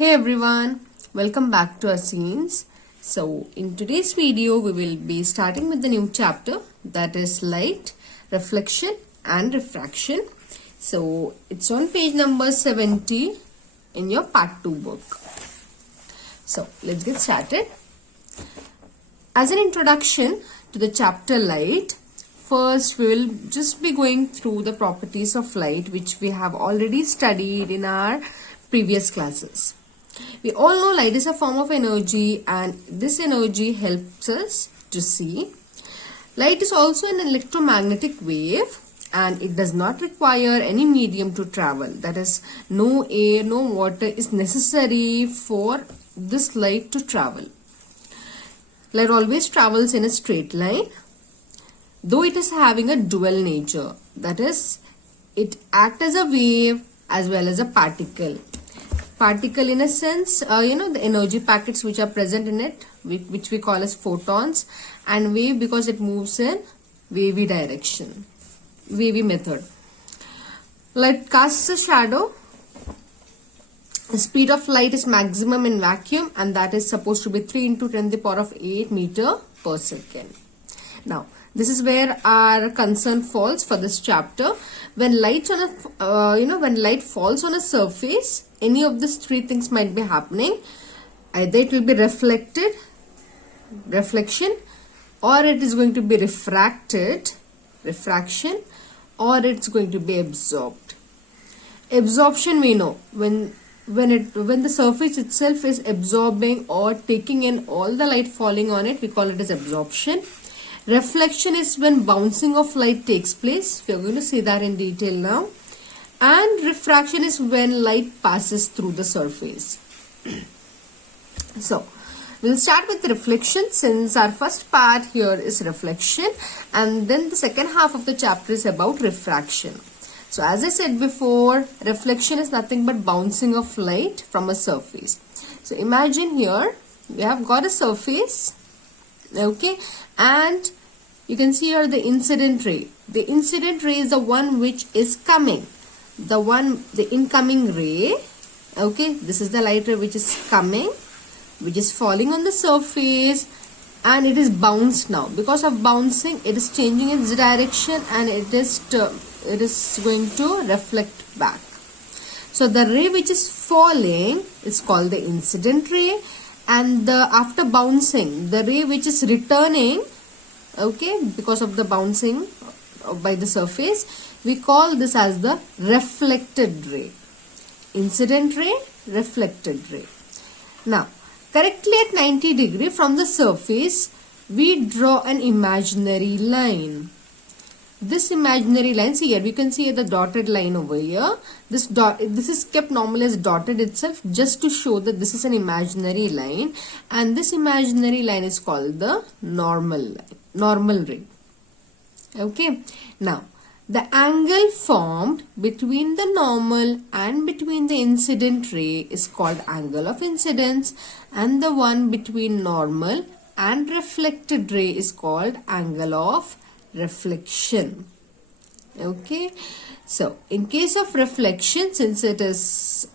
Hey everyone, welcome back to our scenes. So in today's video we will be starting with the new chapter, that is light, reflection and refraction. So it's on page number 70 in your part 2 book. So let's get started. As an introduction to the chapter light, first we will just be going through the properties of light which we have already studied in our previous classes. We all know light is a form of energy and this energy helps us to see. Light is also an electromagnetic wave and it does not require any medium to travel. That is, no air, no water is necessary for this light to travel. Light always travels in a straight line, though it is having a dual nature. That is, it acts as a wave as well as a particle. Particle in a sense, the energy packets which are present in it, which we call as photons, and wave because it moves in wavy direction, wavy method. Light casts a shadow. The speed of light is maximum in vacuum and that is supposed to be 3 into 10 to the power of 8 meter per second. Now, this is where our concern falls for this chapter. When light when light falls on a surface, any of these three things might be happening. Either it will be reflection, or it is going to be refraction, or it's going to be absorbed. Absorption we know when the surface itself is absorbing or taking in all the light falling on it, we call it as absorption. Reflection is when bouncing of light takes place. We are going to see that in detail now. And refraction is when light passes through the surface. So, we'll start with reflection since our first part here is reflection and then the second half of the chapter is about refraction. So, as I said before, reflection is nothing but bouncing of light from a surface. So, imagine here we have got a surface, okay, and you can see here the incident ray. The incident ray is the one which is coming. The incoming ray, okay, this is the light ray which is coming, which is falling on the surface and it is bounced now. Because of bouncing, it is changing its direction and it is going to reflect back. So the ray which is falling is called the incident ray, and after bouncing, the ray which is returning, okay, because of the bouncing by the surface, we call this as the reflected ray. Incident ray, reflected ray. Now, correctly at 90 degrees from the surface, we draw an imaginary line. This imaginary line, see here, we can see the dotted line over here. This is kept normally as dotted itself just to show that this is an imaginary line, and this imaginary line is called the normal ray. Okay. Now, the angle formed between the normal and between the incident ray is called angle of incidence, and the one between normal and reflected ray is called angle of reflection. Okay, so in case of reflection, since it is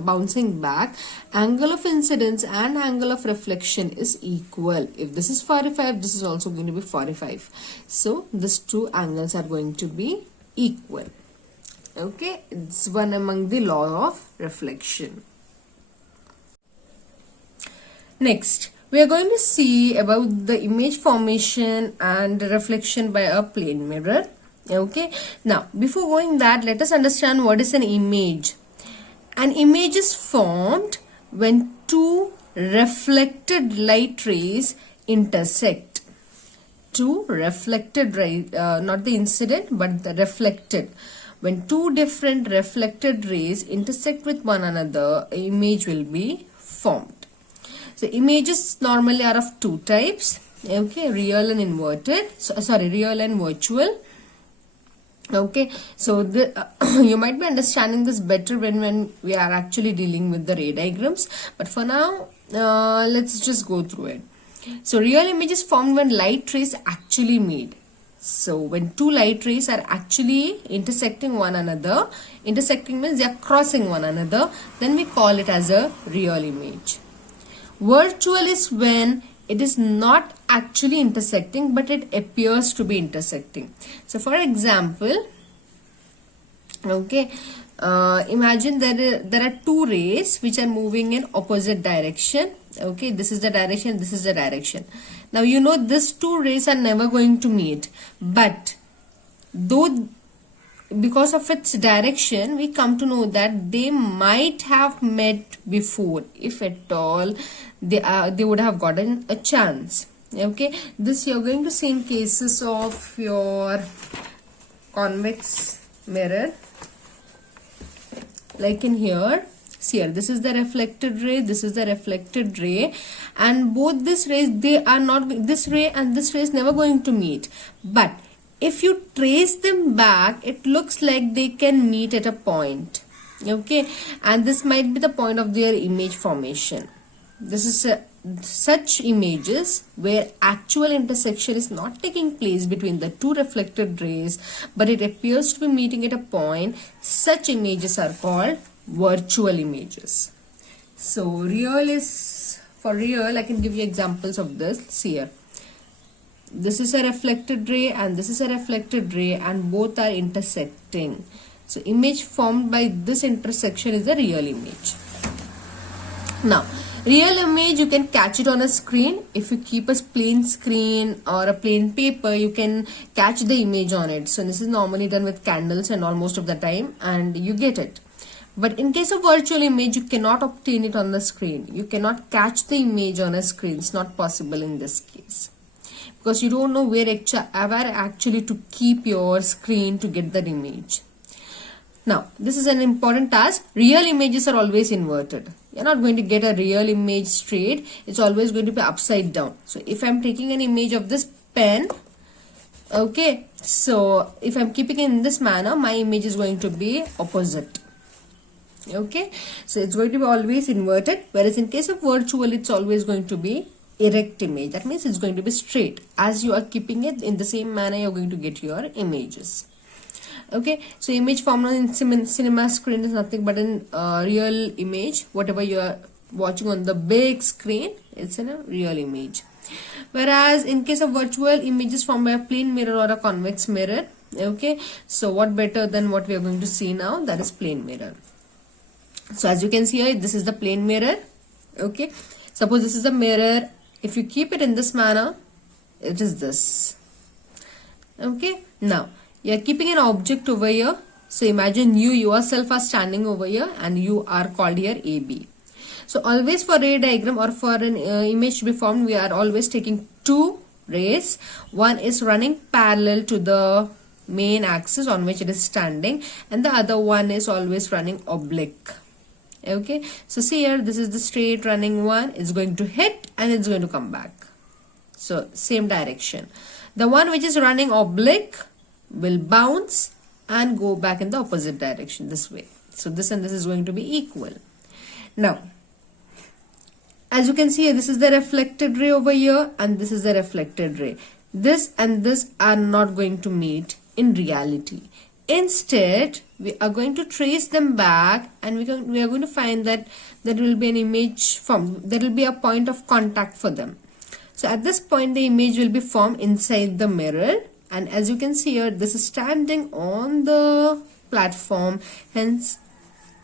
bouncing back, angle of incidence and angle of reflection is equal. If this is 45, this is also going to be 45. So these two angles are going to be equal. Okay, it's one among the law of reflection. Next, we are going to see about the image formation and reflection by a plane mirror. Okay. Now, before going that, let us understand what is an image. An image is formed when two reflected light rays intersect. Two reflected rays, not the incident, but the reflected. When two different reflected rays intersect with one another, an image will be formed. So, images normally are of two types, okay, real and inverted, real and virtual. Okay, so you might be understanding this better when we are actually dealing with the ray diagrams, but for now, let's just go through it. So, real image is formed when light rays actually meet. So when two light rays are actually intersecting one another, intersecting means they are crossing one another, then we call it as a real image. Virtual is when it is not actually intersecting, but it appears to be intersecting. So for example, okay, imagine there are two rays which are moving in opposite direction. Okay, this is the direction, this is the direction. Now you know these two rays are never going to meet, but though because of its direction we come to know that they might have met before, if at all they would have gotten a chance. Okay, this you're going to see in cases of your convex mirror, like in here. See here, this is the reflected ray, this is the reflected ray, and both these rays, they are not, this ray and this ray is never going to meet, but if you trace them back, it looks like they can meet at a point. Okay, and this might be the point of their image formation. This is such images where actual intersection is not taking place between the two reflected rays, but it appears to be meeting at a point. Such images are called virtual images. So real is, for real, I can give you examples of this. See here, this is a reflected ray and this is a reflected ray, and both are intersecting. So image formed by this intersection is a real image. Now real image, you can catch it on a screen. If you keep a plain screen or a plain paper, you can catch the image on it. So this is normally done with candles and all most of the time, and you get it. But in case of virtual image, you cannot obtain it on the screen. You cannot catch the image on a screen. It's not possible in this case, because you don't know where actually to keep your screen to get that image. Now, this is an important task. Real images are always inverted. You're not going to get a real image straight. It's always going to be upside down. So if I'm taking an image of this pen, okay, so if I'm keeping it in this manner, my image is going to be opposite. Okay, so it's going to be always inverted, whereas in case of virtual, it's always going to be erect image. That means it's going to be straight. As you are keeping it in the same manner, you're going to get your images. Okay, so image formed on cinema screen is nothing but a real image. Whatever you are watching on the big screen, it's in a real image. Whereas in case of virtual, images formed by a plane mirror or a convex mirror. Okay, so what better than what we are going to see now, that is plane mirror. So as you can see here, this is the plane mirror. Okay, suppose this is the mirror. If you keep it in this manner, it is this. Okay, now you are keeping an object over here. So imagine you yourself are standing over here and you are called here AB. So always for ray diagram or for an image to be formed, we are always taking two rays. One is running parallel to the main axis on which it is standing, and the other one is always running oblique. Okay, so see here, this is the straight running one. It's going to hit and it's going to come back. So same direction. The one which is running oblique will bounce and go back in the opposite direction this way. So this and this is going to be equal. Now, as you can see, this is the reflected ray over here and this is the reflected ray. This and this are not going to meet in reality. Instead, we are going to trace them back and we are going to find that there will be an image formed. There will be a point of contact for them. So at this point, the image will be formed inside the mirror. And as you can see here, this is standing on the platform. Hence,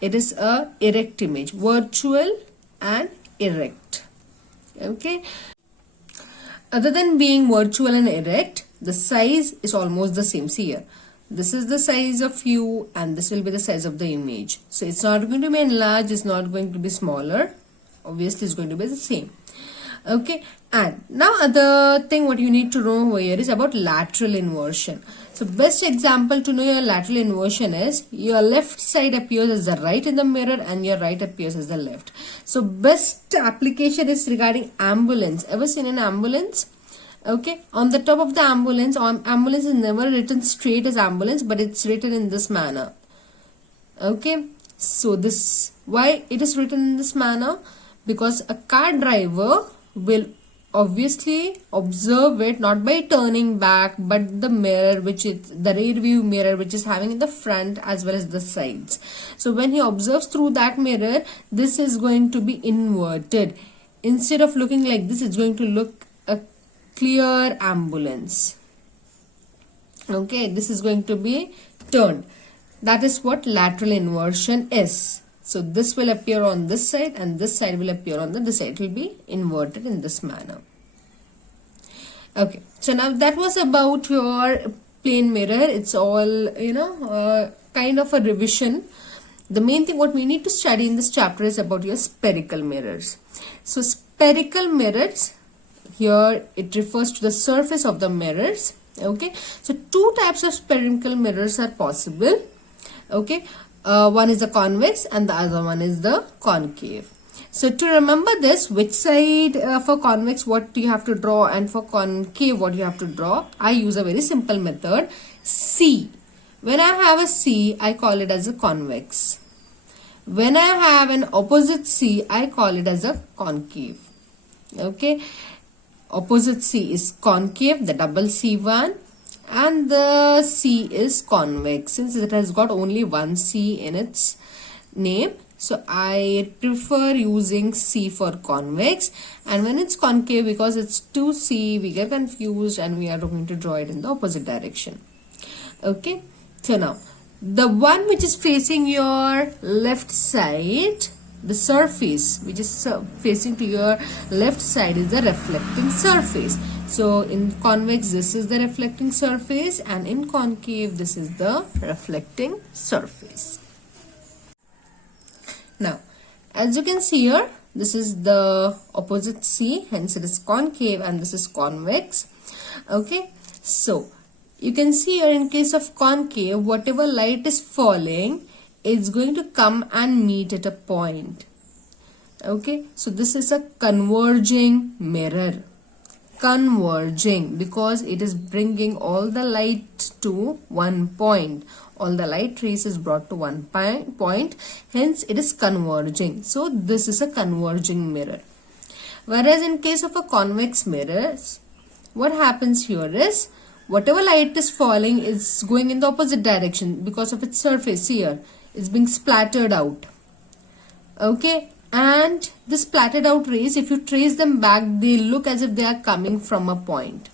it is a erect image, virtual and erect. Okay. Other than being virtual and erect, the size is almost the same. See here. This is the size of you and this will be the size of the image. So it's not going to be enlarged, it's not going to be smaller. Obviously, it's going to be the same. Okay, and now other thing what you need to know over here is about lateral inversion. So best example to know your lateral inversion is your left side appears as the right in the mirror and your right appears as the left. So best application is regarding ambulance. Ever seen an ambulance? Okay, on the top of the ambulance, ambulance is never written straight as ambulance, but it's written in this manner. Okay, so this, why it is written in this manner? Because a car driver will obviously observe it not by turning back, but the mirror, which is the rear view mirror, which is having in the front as well as the sides. So when he observes through that mirror, this is going to be inverted. Instead of looking like this, it's going to look a clear ambulance. Okay, this is going to be turned. That is what lateral inversion is. So this will appear on this side and this side will appear on this side. It will be inverted in this manner. Okay, so now that was about your plane mirror. It's all, kind of a revision. The main thing what we need to study in this chapter is about your spherical mirrors. So spherical mirrors, here it refers to the surface of the mirrors. Okay, so two types of spherical mirrors are possible. Okay, one is the convex and the other one is the concave. So to remember this, which side for convex what you have to draw and for concave what you have to draw, I use a very simple method. C. When I have a C, I call it as a convex. When I have an opposite C, I call it as a concave. Okay, opposite C is concave, the double C one, and the C is convex. Since it has got only one C in its name, so I prefer using C for convex. And when it's concave, because it's 2C, we get confused and we are going to draw it in the opposite direction. Okay, so now the one which is facing your left side, the surface which is facing to your left side is the reflecting surface. So in convex this is the reflecting surface and in concave this is the reflecting surface. Now as you can see here, this is the opposite C, hence it is concave, and this is convex. Okay, so you can see here in case of concave, whatever light is falling, it's going to come and meet at a point. Okay, so this is a converging mirror. Converging because it is bringing all the light to one point. All the light rays is brought to one point, hence it is converging. So this is a converging mirror. Whereas in case of a convex mirror, what happens here is whatever light is falling is going in the opposite direction because of its surface here. It's being splattered out. Okay, and the splattered out rays, if you trace them back, they look as if they are coming from a point.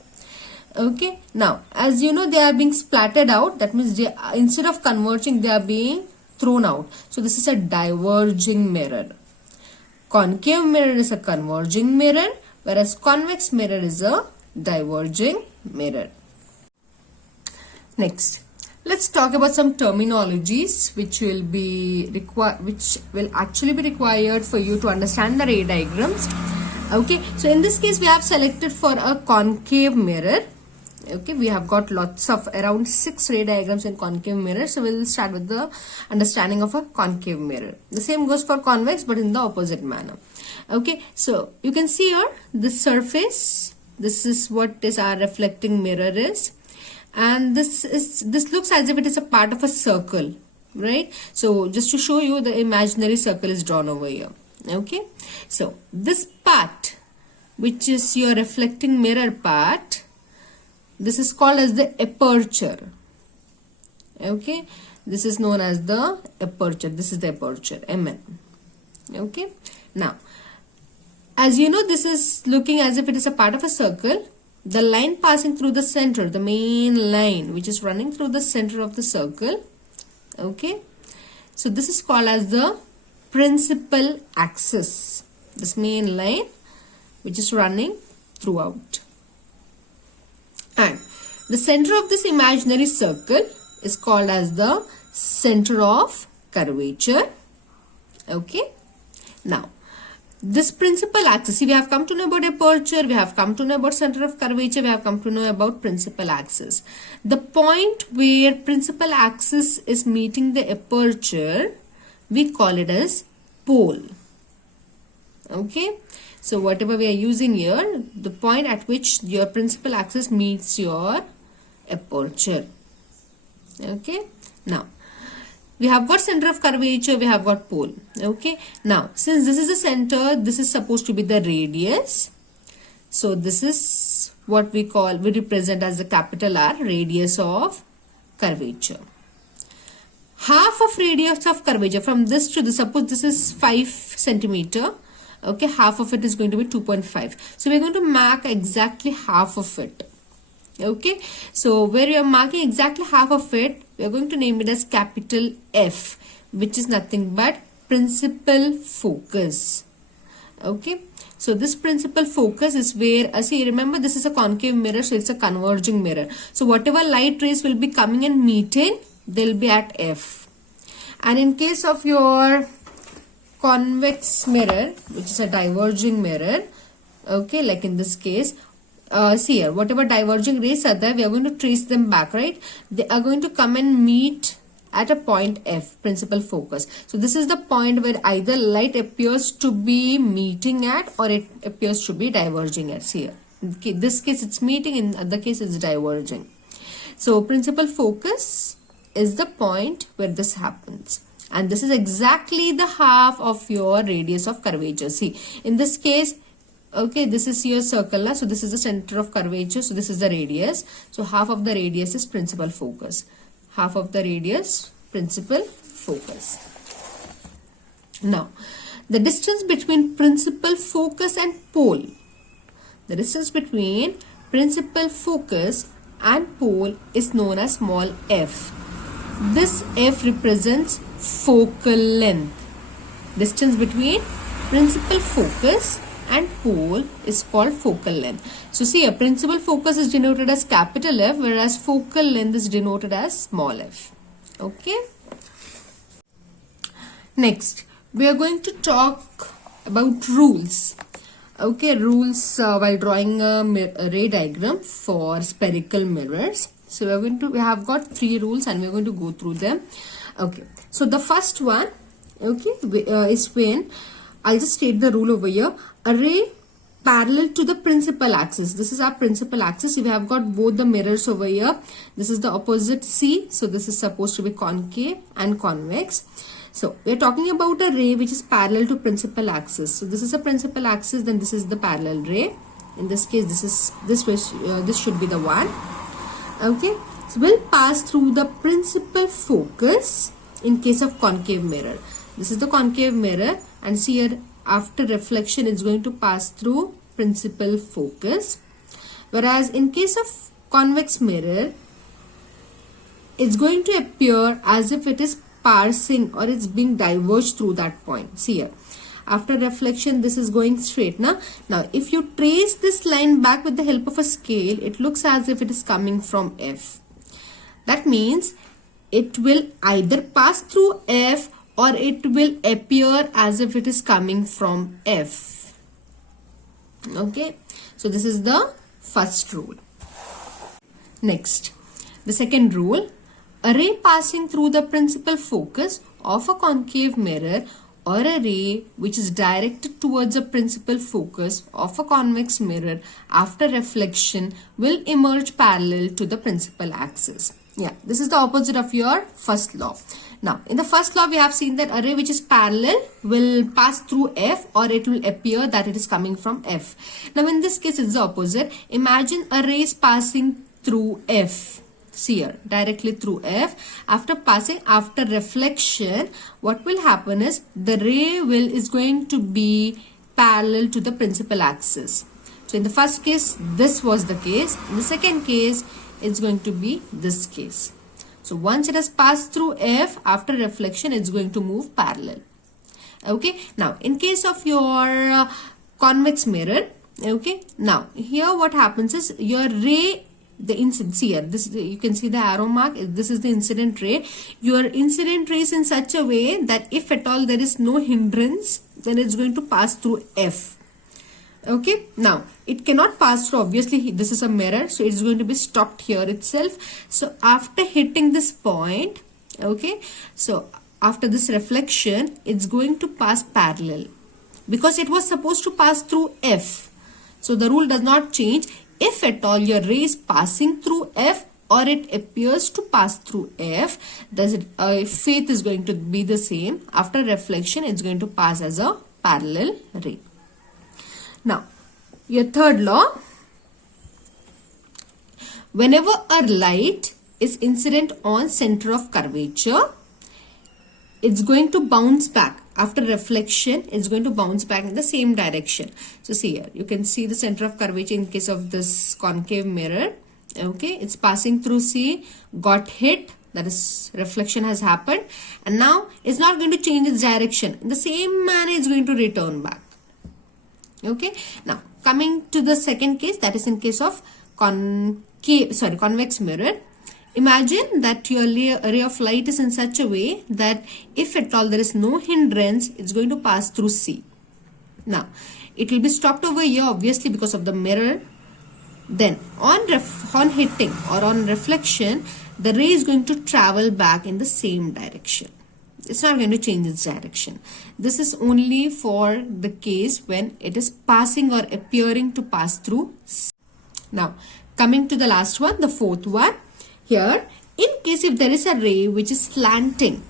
Okay, now as you know, they are being splattered out. That means they, instead of converging, they are being thrown out. So this is a diverging mirror. Concave mirror is a converging mirror, whereas convex mirror is a diverging mirror. Next, let's talk about some terminologies which will actually be required for you to understand the ray diagrams. Okay, so in this case we have selected for a concave mirror. Okay, we have got lots of around 6 ray diagrams in concave mirror. So we'll start with the understanding of a concave mirror. The same goes for convex, but in the opposite manner. Okay, so you can see here this surface. This is what is our reflecting mirror is. And this looks as if it is a part of a circle, right? So just to show you, the imaginary circle is drawn over here. Okay, so this part, which is your reflecting mirror part, this is called as the aperture. Okay, this is known as the aperture. This is the aperture, MN. Okay, now as you know, this is looking as if it is a part of a circle. The line passing through the center, the main line which is running through the center of the circle. Okay, so this is called as the principal axis. This main line which is running throughout. And the center of this imaginary circle is called as the center of curvature. Okay, now this principal axis, see, we have come to know about aperture, we have come to know about center of curvature, we have come to know about principal axis. The point where principal axis is meeting the aperture, we call it as pole. Okay, so whatever we are using here, the point at which your principal axis meets your aperture. Okay, now we have got center of curvature, we have got pole. Okay, now since this is the center, this is supposed to be the radius. So this is what we represent as the capital R, radius of curvature. Half of radius of curvature from this to this, suppose this is 5 centimeter. Okay, half of it is going to be 2.5. So we're going to mark exactly half of it. Okay, so where you are marking exactly half of it, we are going to name it as capital F, which is nothing but principal focus. Okay, so this principal focus is where, see, remember this is a concave mirror, so it's a converging mirror. So whatever light rays will be coming and meeting, they'll be at F. And in case of your convex mirror, which is a diverging mirror, okay, like in this case, see here, whatever diverging rays are there, we are going to trace them back, right? They are going to come and meet at a point F, principal focus. So this is the point where either light appears to be meeting at or it appears to be diverging at. See here, in this case it's meeting, in other case it's diverging. So principal focus is the point where this happens. And this is exactly the half of your radius of curvature. See, in this case, okay, this is your circle. So this is the center of curvature. So this is the radius. So half of the radius is principal focus. Half of the radius, principal focus. Now, the distance between principal focus and pole. The distance between principal focus and pole is known as small f. This f represents focal length. Distance between principal focus and pole is called focal length. So see, a principal focus is denoted as capital F, whereas focal length is denoted as small f. Okay. Next, we are going to talk about rules. Okay, rules while drawing a ray diagram for spherical mirrors. So we have got 3 rules and we are going to go through them. Okay, so the first one, okay, is when, I'll just state the rule over here. A ray parallel to the principal axis. This is our principal axis. We have got both the mirrors over here. This is the opposite C. So this is supposed to be concave and convex. So we are talking about a ray which is parallel to principal axis. So this is a principal axis, then this is the parallel ray. In this case, this should be the one. Okay, so we'll pass through the principal focus in case of concave mirror. This is the concave mirror, and see here, after reflection it's going to pass through principal focus. Whereas in case of convex mirror, it's going to appear as if it is passing or it's being diverged through that point. See here, after reflection this is going straight. Now if you trace this line back with the help of a scale, it looks as if it is coming from F. That means it will either pass through F or it will appear as if it is coming from F. Okay, so this is the first rule. Next, the second rule. A ray passing through the principal focus of a concave mirror or a ray which is directed towards a principal focus of a convex mirror after reflection will emerge parallel to the principal axis. Yeah, this is the opposite of your first law. Now, in the first law, we have seen that a ray which is parallel will pass through F or it will appear that it is coming from F. Now, in this case, it's the opposite. Imagine a ray is passing through F. See here, directly through F. After passing, after reflection, what will happen is the ray is going to be parallel to the principal axis. So in the first case, this was the case. In the second case, it's going to be this case. So once it has passed through F, after reflection, it's going to move parallel. Okay. Now, in case of your convex mirror, okay. Now, here what happens is your ray, the incident, see here, this, you can see the arrow mark, this is the incident ray. Your incident ray is in such a way that if at all there is no hindrance, then it's going to pass through F. Okay, now it cannot pass through, obviously this is a mirror, so it's going to be stopped here itself. So after hitting this point, okay, so after this reflection, it's going to pass parallel because it was supposed to pass through F. So the rule does not change. If at all your ray is passing through F or it appears to pass through F, fate is going to be the same. After reflection, it's going to pass as a parallel ray. Now, Your third law, whenever a light is incident on center of curvature, it's going to bounce back. After reflection, it's going to bounce back in the same direction. So see here, you can see the center of curvature in case of this concave mirror. Okay, it's passing through C, got hit, that is reflection has happened, and now it's not going to change its direction. In the same manner, it's going to return back. Okay, now coming to the second case, that is in case of convex mirror. Imagine that your ray of light is in such a way that if at all there is no hindrance, it's going to pass through C. Now, it will be stopped over here obviously because of the mirror. Then on hitting or on reflection, the ray is going to travel back in the same direction. It's not going to change its direction. This is only for the case when it is passing or appearing to pass through C. Now, coming to the last one, the fourth one. Here, in case if there is a ray which is slanting,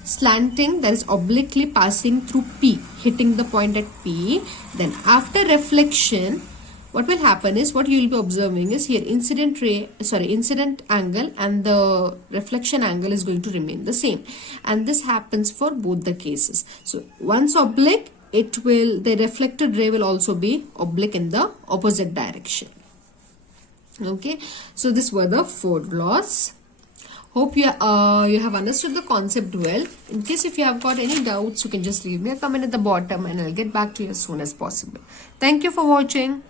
that is obliquely passing through P, hitting the point at P, then after reflection, what will happen is, what you will be observing is here incident angle and the reflection angle is going to remain the same. And this happens for both the cases. So once oblique, the reflected ray will also be oblique in the opposite direction. Okay, so these were the 4 laws. Hope you have understood the concept well. In case if you have got any doubts, you can just leave me a comment at the bottom and I'll get back to you as soon as possible. Thank you for watching.